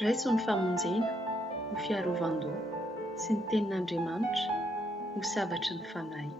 Raiso ny famonjena, ho fiarovan-doha sy ny tenin'Andriamanitra ho savatry ny fanahy.